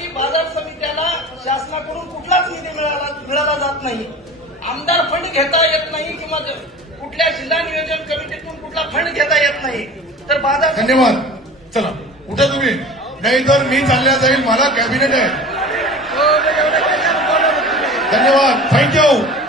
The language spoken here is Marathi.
यासाठी बाजार समित्याला शासनाकडून कुठलाच निधी मिळाला जात नाही. आमदार फंड घेता येत नाही किंवा कुठल्या जिल्हा नियोजन कमिटीतून कुठला फंड घेता येत नाही. तर बाजार धन्यवाद. चला उठा तुम्ही, नाही तर मी चालल्या जाईल. मला कॅबिनेट आहे. धन्यवाद. थँक्यू.